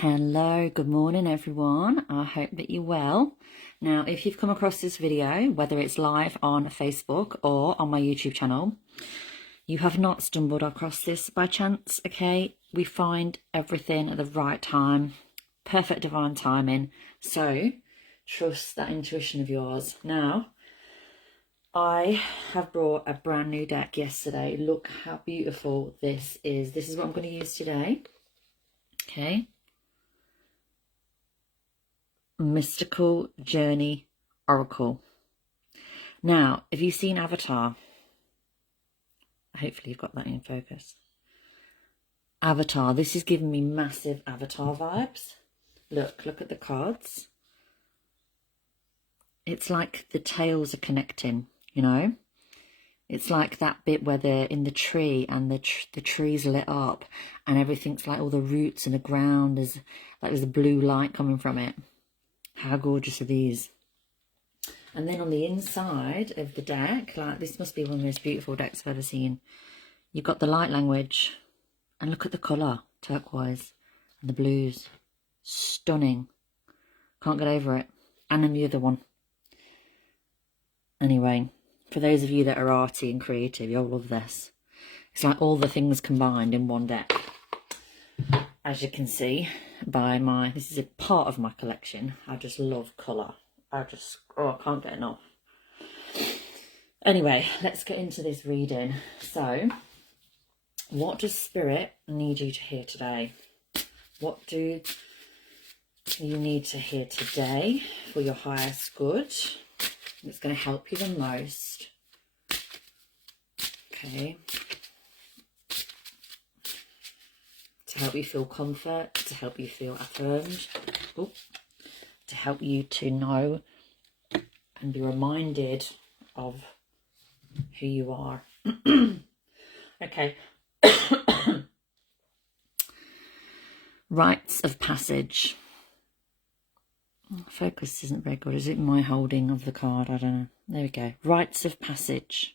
Hello, good morning everyone. I hope that you're well. Now, if you've come across this video, whether it's live on Facebook or on my YouTube channel, you have not stumbled across this by chance, okay? We find everything at the right time, perfect divine timing. So, trust that intuition of yours. Now, I have brought a brand new deck yesterday. Look how beautiful this is. This is what I'm going to use today, okay? Mystical Journey Oracle. Now, have you seen Avatar? Hopefully you've got that in focus. Avatar. This is giving me massive Avatar vibes. Look at the cards. It's like the tails are connecting, you know? It's like that bit where they're in the tree and the tree's lit up and everything's like all the roots and the ground is like there's a blue light coming from it. How gorgeous are these? And then on the inside of the deck, like this must be one of the most beautiful decks I've ever seen. You've got the light language. And look at the colour. Turquoise. And the blues. Stunning. Can't get over it. And then the other one. Anyway, for those of you that are arty and creative, you'll love this. It's like all the things combined in one deck. As you can see by this is a part of my collection. I just love colour. I can't get enough. Anyway, let's get into this reading. So, what does Spirit need you to hear today? What do you need to hear today for your highest good? It's going to help you the most. Okay. To help you feel comfort, to help you feel affirmed, to help you to know and be reminded of who you are. Okay. Rites of passage. Focus isn't very good. Is it my holding of the card? I don't know. There we go. Rites of passage.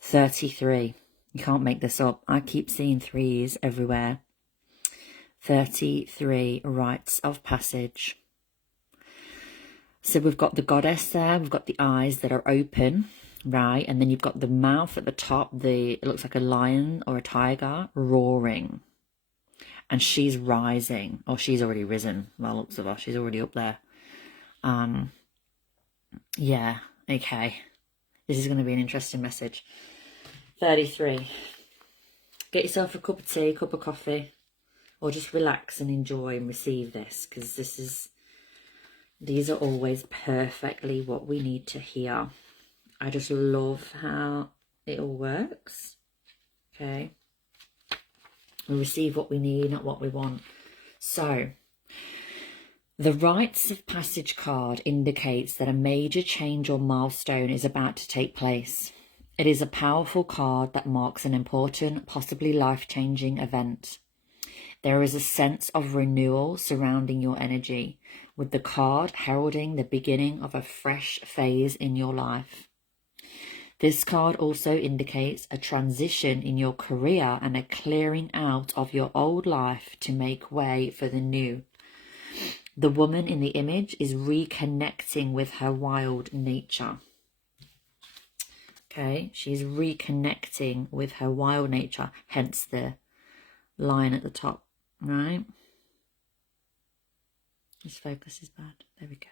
33. You can't make this up. I keep seeing threes everywhere. 33 rites of passage. So we've got the goddess there. We've got the eyes that are open, right? And then you've got the mouth at the top. It looks like a lion or a tiger roaring. And she's rising. Or she's already risen. Well, looks of her. She's already up there. Yeah, okay. This is going to be an interesting message. 33. Get yourself a cup of tea, cup of coffee, or just relax and enjoy and receive this, because these are always perfectly what we need to hear. I just love how it all works. Okay. We receive what we need, not what we want. So, the Rites of Passage card indicates that a major change or milestone is about to take place. It is a powerful card that marks an important, possibly life-changing event. There is a sense of renewal surrounding your energy, with the card heralding the beginning of a fresh phase in your life. This card also indicates a transition in your career and a clearing out of your old life to make way for the new. The woman in the image is reconnecting with her wild nature. Okay, she's reconnecting with her wild nature, hence the line at the top, right? This focus is bad. There we go.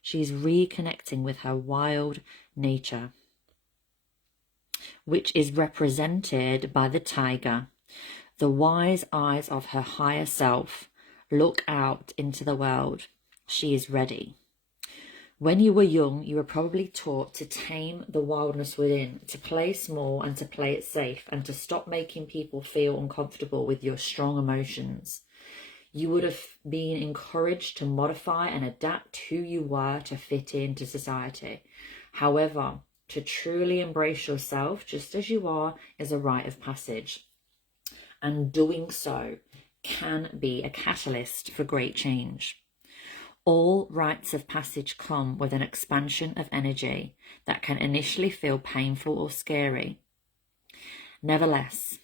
She's reconnecting with her wild nature, which is represented by the tiger. The wise eyes of her higher self look out into the world. She is ready. When you were young, you were probably taught to tame the wildness within, to play small and to play it safe, and to stop making people feel uncomfortable with your strong emotions. You would have been encouraged to modify and adapt who you were to fit into society. However, to truly embrace yourself just as you are is a rite of passage. And doing so can be a catalyst for great change. All rites of passage come with an expansion of energy that can initially feel painful or scary. Nevertheless,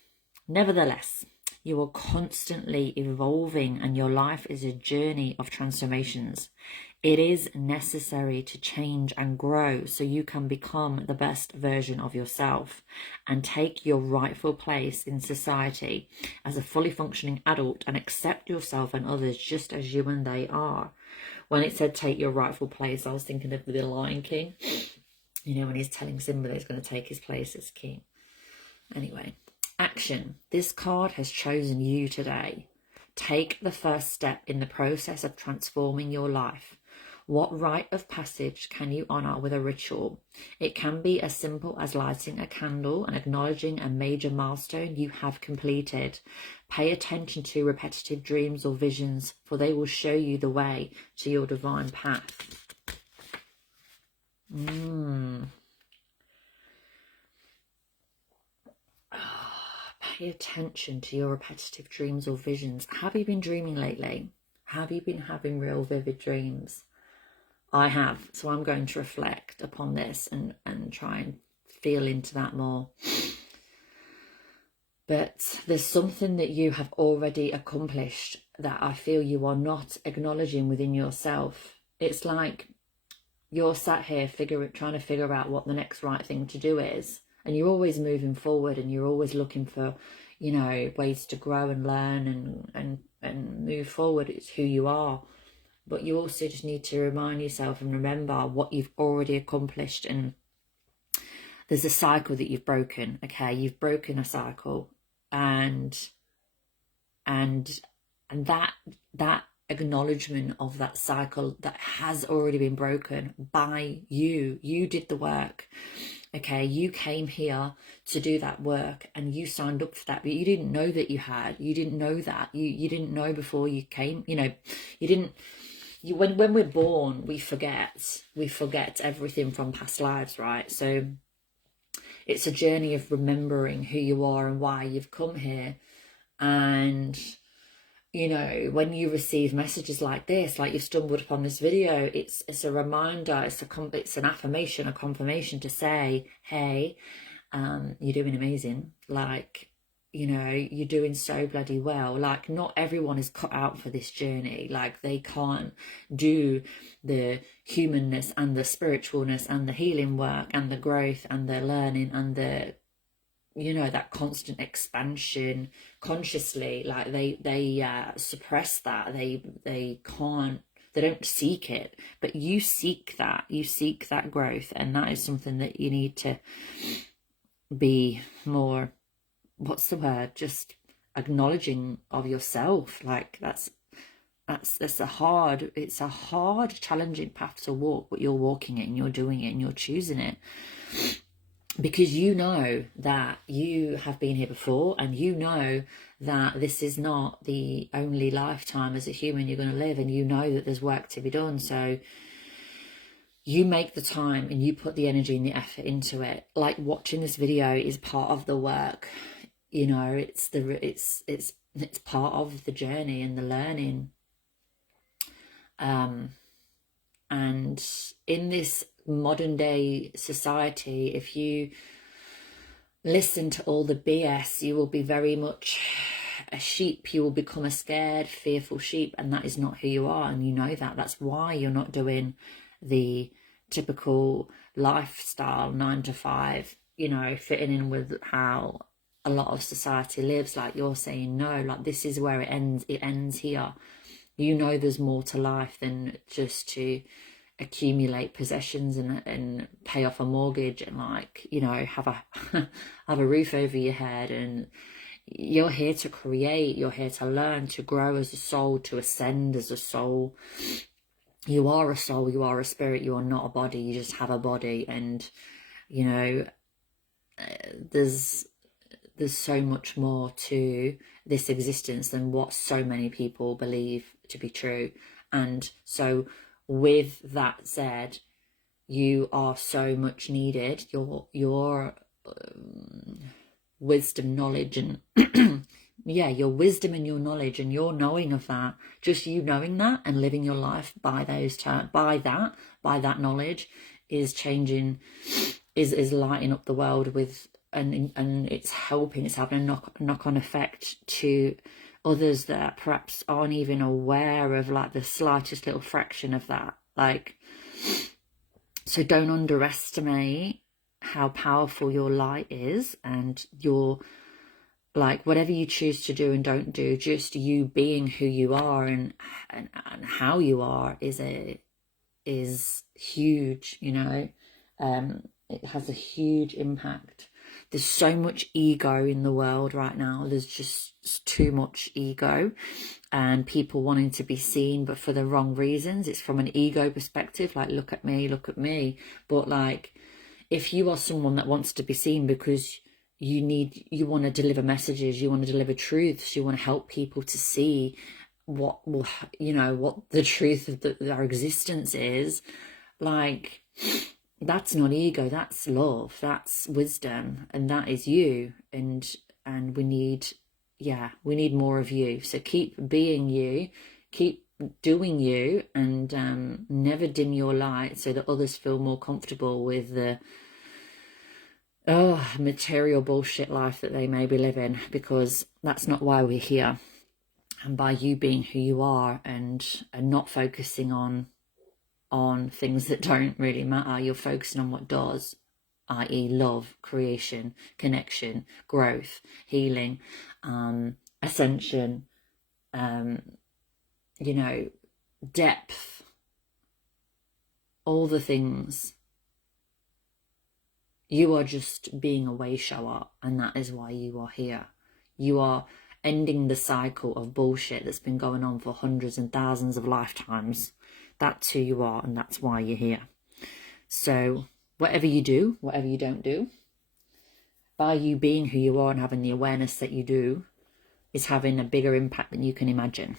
You are constantly evolving, and your life is a journey of transformations. It is necessary to change and grow so you can become the best version of yourself and take your rightful place in society as a fully functioning adult, and accept yourself and others just as you and they are. When it said take your rightful place, I was thinking of the Lion King. You know, when he's telling Simba that he's going to take his place as king. Anyway, action. This card has chosen you today. Take the first step in the process of transforming your life. What rite of passage can you honour with a ritual? It can be as simple as lighting a candle and acknowledging a major milestone you have completed. Pay attention to repetitive dreams or visions, for they will show you the way to your divine path. Pay attention to your repetitive dreams or visions. Have you been dreaming lately? Have you been having real vivid dreams? I have, so I'm going to reflect upon this and try and feel into that more. But there's something that you have already accomplished that I feel you are not acknowledging within yourself. It's like you're sat here trying to figure out what the next right thing to do is. And you're always moving forward, and you're always looking for, you know, ways to grow and learn and move forward. It's who you are. But you also just need to remind yourself and remember what you've already accomplished. And there's a cycle that you've broken. Okay, you've broken a cycle, and that acknowledgement of that cycle that has already been broken by you. You did the work. Okay, you came here to do that work, and you signed up for that, but you didn't know that you had. You didn't know that. You didn't know before you came. You know, you didn't. When we're born, we forget everything from past lives, right? So it's a journey of remembering who you are and why you've come here. And you know, when you receive messages like this, like you've stumbled upon this video, it's a reminder, it's an affirmation, a confirmation to say, hey, you're doing amazing. Like, you know, you're doing so bloody well. Like, not everyone is cut out for this journey. Like, they can't do the humanness and the spiritualness and the healing work and the growth and the learning and the, you know, that constant expansion consciously. Like they suppress that. They can't, they don't seek it, but you seek that growth. And that is something that you need to be more, what's the word, just acknowledging of yourself. Like it's a hard, challenging path to walk, but you're walking it and you're doing it and you're choosing it. Because you know that you have been here before, and you know that this is not the only lifetime as a human you're going to live, and you know that there's work to be done. So you make the time and you put the energy and the effort into it. Like watching this video is part of the work. You know, it's part of the journey and the learning. And in this modern day society, if you listen to all the BS, you will be very much a sheep. You will become a scared, fearful sheep, and that is not who you are, and you know that. That's why you're not doing the typical lifestyle 9 to 5, you know, fitting in with how a lot of society lives. Like you're saying, no, like this is where it ends here. You know there's more to life than just to accumulate possessions and pay off a mortgage and, like, you know, have a roof over your head. And you're here to create, you're here to learn, to grow as a soul, to ascend as a soul. You are a soul, you are a spirit, you are not a body, you just have a body. And, you know, there's so much more to this existence than what so many people believe to be true. And so with that said, you are so much needed. Your wisdom, knowledge, and yeah, your wisdom and your knowledge and your knowing of that, just you knowing that and living your life by those terms, by that knowledge, is changing, is lighting up the world with and it's helping, it's having a knock-on effect to others that perhaps aren't even aware of like the slightest little fraction of that. Like, so don't underestimate how powerful your light is, and your, like, whatever you choose to do and don't do, just you being who you are and how you are is huge, you know. It has a huge impact. There's so much ego in the world right now. There's just too much ego, and people wanting to be seen, but for the wrong reasons. It's from an ego perspective, like, look at me, look at me. But like, if you are someone that wants to be seen because you want to deliver messages, you want to deliver truths, you want to help people to see what will, you know, what the truth of our existence is, like, that's not ego, that's love, that's wisdom, and that is you. And we need, yeah, we need more of you. So keep being you, keep doing you, and never dim your light so that others feel more comfortable with the material bullshit life that they may be living, because that's not why we're here. And by you being who you are and not focusing on things that don't really matter, you're focusing on what does, i.e. love, creation, connection, growth, healing, ascension, you know, depth, all the things. You are just being a way shower, and that is why you are here. You are ending the cycle of bullshit that's been going on for hundreds and thousands of lifetimes. That's who you are, and that's why you're here. So whatever you do, whatever you don't do, by you being who you are and having the awareness that you do, is having a bigger impact than you can imagine.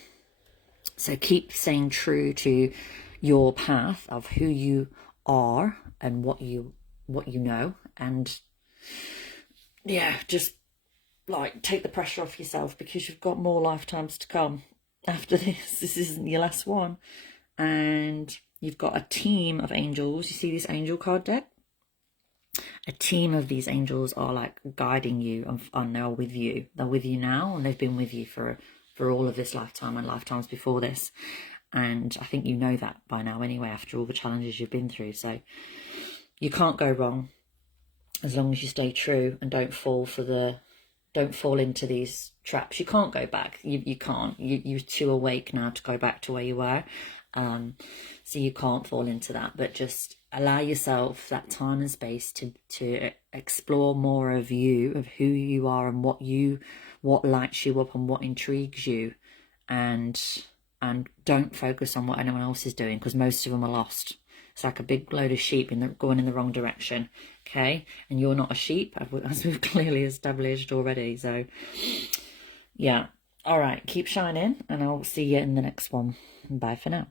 So keep staying true to your path of who you are and what you know, and yeah, just like take the pressure off yourself, because you've got more lifetimes to come after this. This isn't your last one. And you've got a team of angels. You see this angel card deck? A team of these angels are like guiding you, and they're with you. They're with you now, and they've been with you for all of this lifetime and lifetimes before this. And I think you know that by now anyway, after all the challenges you've been through. So you can't go wrong as long as you stay true and don't fall into these traps. You can't go back. You can't. You're too awake now to go back to where you were. So you can't fall into that, but just allow yourself that time and space to explore more of you, of who you are, and what lights you up and what intrigues you, and don't focus on what anyone else is doing, because most of them are lost. It's like a big load of sheep going in the wrong direction, okay? And you're not a sheep, as we've clearly established already. So yeah, all right, keep shining, and I'll see you in the next one. Bye for now.